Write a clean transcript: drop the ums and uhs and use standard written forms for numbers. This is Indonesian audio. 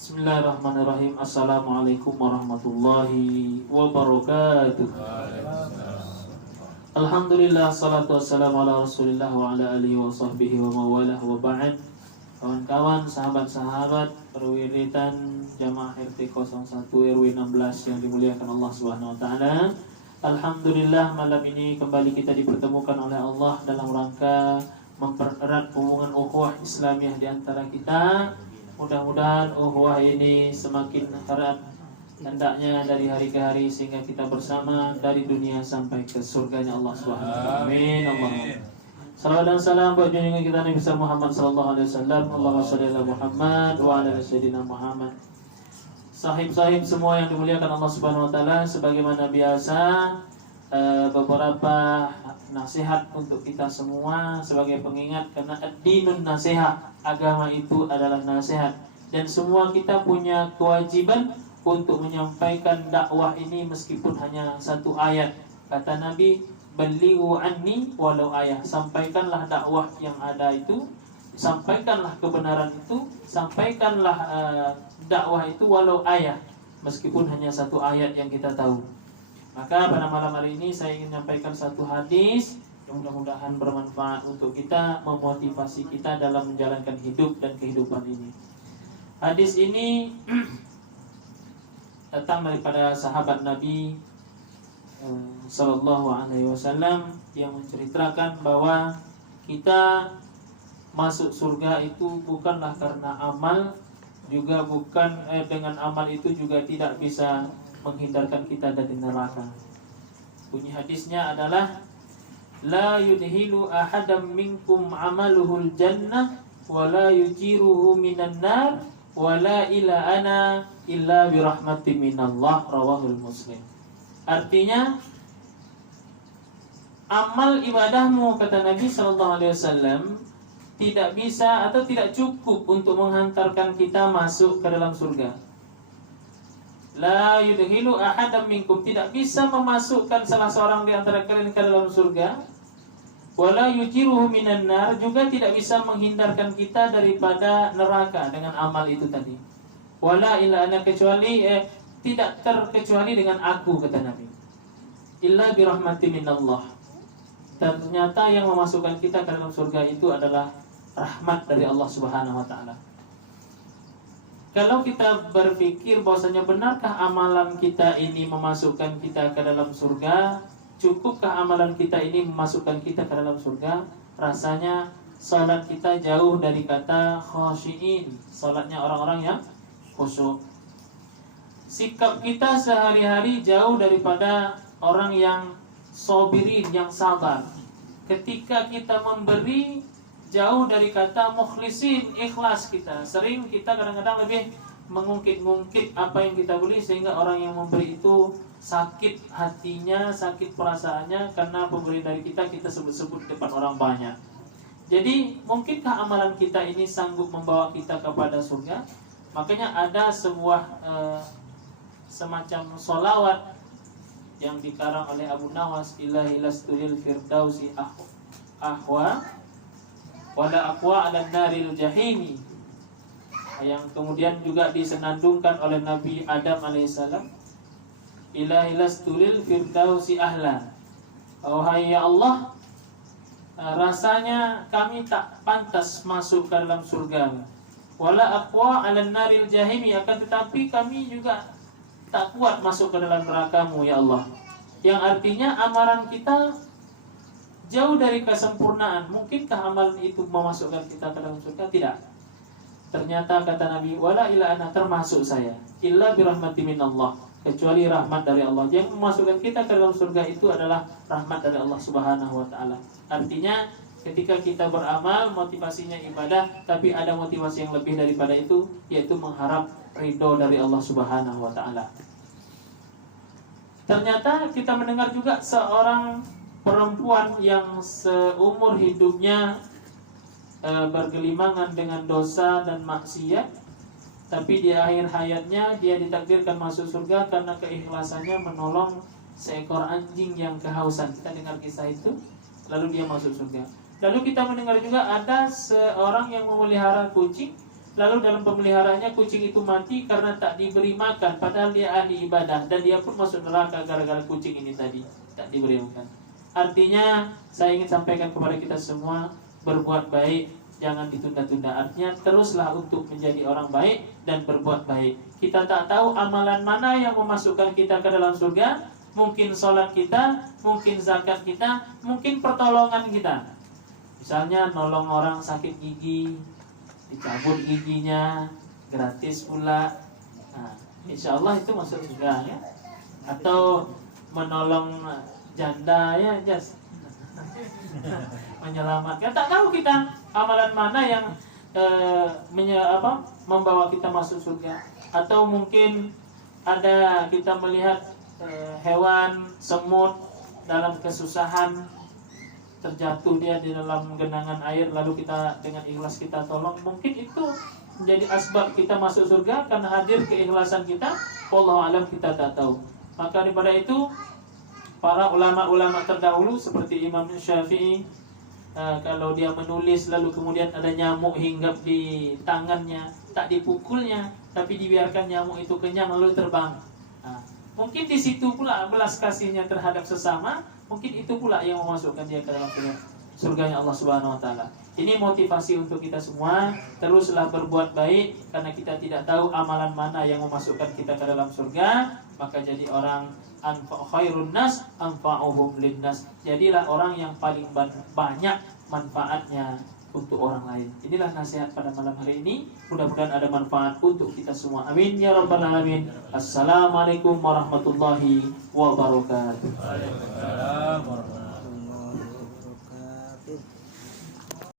Bismillahirrahmanirrahim. Assalamualaikum warahmatullahi wabarakatuh. Alhamdulillah, salatu wassalamu ala rasulillah wa ala alihi wa sahbihi wa mawalah wa ba'd. Kawan-kawan, sahabat-sahabat perwiritan Jamaah RT 01 RW 16 yang dimuliakan Allah Subhanahu wa taala. Alhamdulillah, malam ini kembali kita dipertemukan oleh Allah dalam rangka mempererat hubungan ukhuwah Islamiyah di antara kita. Mudah-mudahan ukhuwah ini semakin erat hendaknya dari hari ke hari sehingga kita bersama dari dunia sampai ke surganya Allah Subhanahu wa taala. Amin. Allahumma salawat dan salam buat junjungan kita Nabi besar Muhammad sallallahu alaihi wasallam. Allahumma shalli ala Muhammad wa ala sayyidina Muhammad. Sahib-sahib semua yang dimuliakan Allah Subhanahu wa taala, sebagaimana biasa beberapa nasihat untuk kita semua sebagai pengingat, karena ad-dinun nasihat, agama itu adalah nasihat, dan semua kita punya kewajiban untuk menyampaikan dakwah ini meskipun hanya satu ayat. Kata Nabi, balighu anni walau ayat, sampaikanlah dakwah yang ada itu, sampaikanlah kebenaran itu, sampaikanlah dakwah itu walau ayat, meskipun hanya satu ayat yang kita tahu. Maka pada malam hari ini saya ingin menyampaikan satu hadis yang mudah-mudahan bermanfaat untuk kita, memotivasi kita dalam menjalankan hidup dan kehidupan ini. Hadis ini datang daripada sahabat Nabi sallallahu alaihi wasallam yang menceritakan bahwa kita masuk surga itu bukanlah karena amal, juga bukan dengan amal itu juga tidak bisa menghindarkan kita dari neraka. Bunyi hadisnya adalah la yudhilu ahadam minkum amaluhul jannah wa la yujiruhu minan nar wa la ila ana illa birahmati minallah, rawahul Muslim. Artinya, amal ibadahmu, kata Nabi sallallahu alaihi wasallam, tidak bisa atau tidak cukup untuk menghantarkan kita masuk ke dalam surga. La yudhilu ahadam minkum, tidak bisa memasukkan salah seorang di antara kalian ke dalam surga. Wala yujiruhu minan nar, juga tidak bisa menghindarkan kita daripada neraka dengan amal itu tadi. Wala illa ana, kecuali tidak terkecuali dengan aku, kata Nabi. Illa birahmati minallah. Ternyata yang memasukkan kita ke dalam surga itu adalah rahmat dari Allah Subhanahu wa taala. Kalau kita berpikir bahwasanya benarkah amalan kita ini memasukkan kita ke dalam surga, cukupkah amalan kita ini memasukkan kita ke dalam surga? Rasanya salat kita jauh dari kata khashiin, salatnya orang-orang yang khusyuk. Sikap kita sehari-hari jauh daripada orang yang sabirin, yang sabar. Ketika kita memberi, jauh dari kata mukhlisin, ikhlas kita. Sering kita kadang-kadang lebih mengungkit-ungkit apa yang kita beli, sehingga orang yang memberi itu sakit hatinya, sakit perasaannya, karena pemberi dari kita sebut-sebut depan orang banyak. Jadi mungkinkah amalan kita ini sanggup membawa kita kepada surga? Makanya ada sebuah semacam sholawat yang dikarang oleh Abu Nawas, ilahi lasturil firdausi ahwa wala aqwa ala naril jahimi, yang kemudian juga disenandungkan oleh Nabi Adam alaihissalam, ilahi lasturil firdausi ahla, wahai ya Allah, rasanya kami tak pantas masuk ke dalam surga. Wala aqwa ala naril jahimi, akan tetapi kami juga tak kuat masuk ke dalam neraka-Mu ya Allah. Yang artinya amalan kita jauh dari kesempurnaan. Mungkinkah amalan itu memasukkan kita ke dalam surga? Tidak. Ternyata kata Nabi, wala ila ana, termasuk saya, illa birahmati minallah, kecuali rahmat dari Allah. Yang memasukkan kita ke dalam surga itu adalah rahmat dari Allah Subhanahu wa taala. Artinya ketika kita beramal, motivasinya ibadah, tapi ada motivasi yang lebih daripada itu, yaitu mengharap ridho dari Allah Subhanahu wa taala. Ternyata kita mendengar juga seorang perempuan yang seumur hidupnya bergelimangan dengan dosa dan maksiat, tapi di akhir hayatnya dia ditakdirkan masuk surga karena keikhlasannya menolong seekor anjing yang kehausan. Kita dengar kisah itu, lalu dia masuk surga. Lalu kita mendengar juga ada seorang yang memelihara kucing, lalu dalam pemeliharaannya kucing itu mati karena tak diberi makan, padahal dia ahli ibadah, dan dia pun masuk neraka gara-gara kucing ini tadi tak diberi makan. Artinya saya ingin sampaikan kepada kita semua, berbuat baik jangan ditunda-tunda. Artinya teruslah untuk menjadi orang baik dan berbuat baik. Kita tak tahu amalan mana yang memasukkan kita ke dalam surga. Mungkin sholat kita, mungkin zakat kita, mungkin pertolongan kita. Misalnya nolong orang sakit gigi, dicabut giginya gratis pula. Nah, insya Allah itu masuk surga ya. Atau menolong janda ya, just menyelamatkan. Tak tahu kita amalan mana yang membawa kita masuk surga. Atau mungkin ada kita melihat hewan semut dalam kesusahan, terjatuh dia di dalam genangan air, lalu kita dengan ikhlas kita tolong. Mungkin itu menjadi asbab kita masuk surga karena hadir keikhlasan kita. Wallahu alam, kita tak tahu. Maka daripada itu, para ulama-ulama terdahulu seperti Imam Syafi'i, kalau dia menulis lalu kemudian ada nyamuk hinggap di tangannya, tak dipukulnya, tapi dibiarkan nyamuk itu kenyang lalu terbang. Mungkin di situ pula belas kasihnya terhadap sesama, mungkin itu pula yang memasukkan dia ke dalam surganya Allah Subhanahu wa taala. Ini motivasi untuk kita semua, teruslah berbuat baik karena kita tidak tahu amalan mana yang memasukkan kita ke dalam surga. Maka jadi orang khairun nas anfa'uhum linnas. Jadilah orang yang paling banyak manfaatnya untuk orang lain. Inilah nasihat pada malam hari ini. Mudah-mudahan ada manfaat untuk kita semua. Amin ya rabbal alamin. Assalamualaikum warahmatullahi wabarakatuh. Waalaikumsalam warahmatullahi wabarakatuh.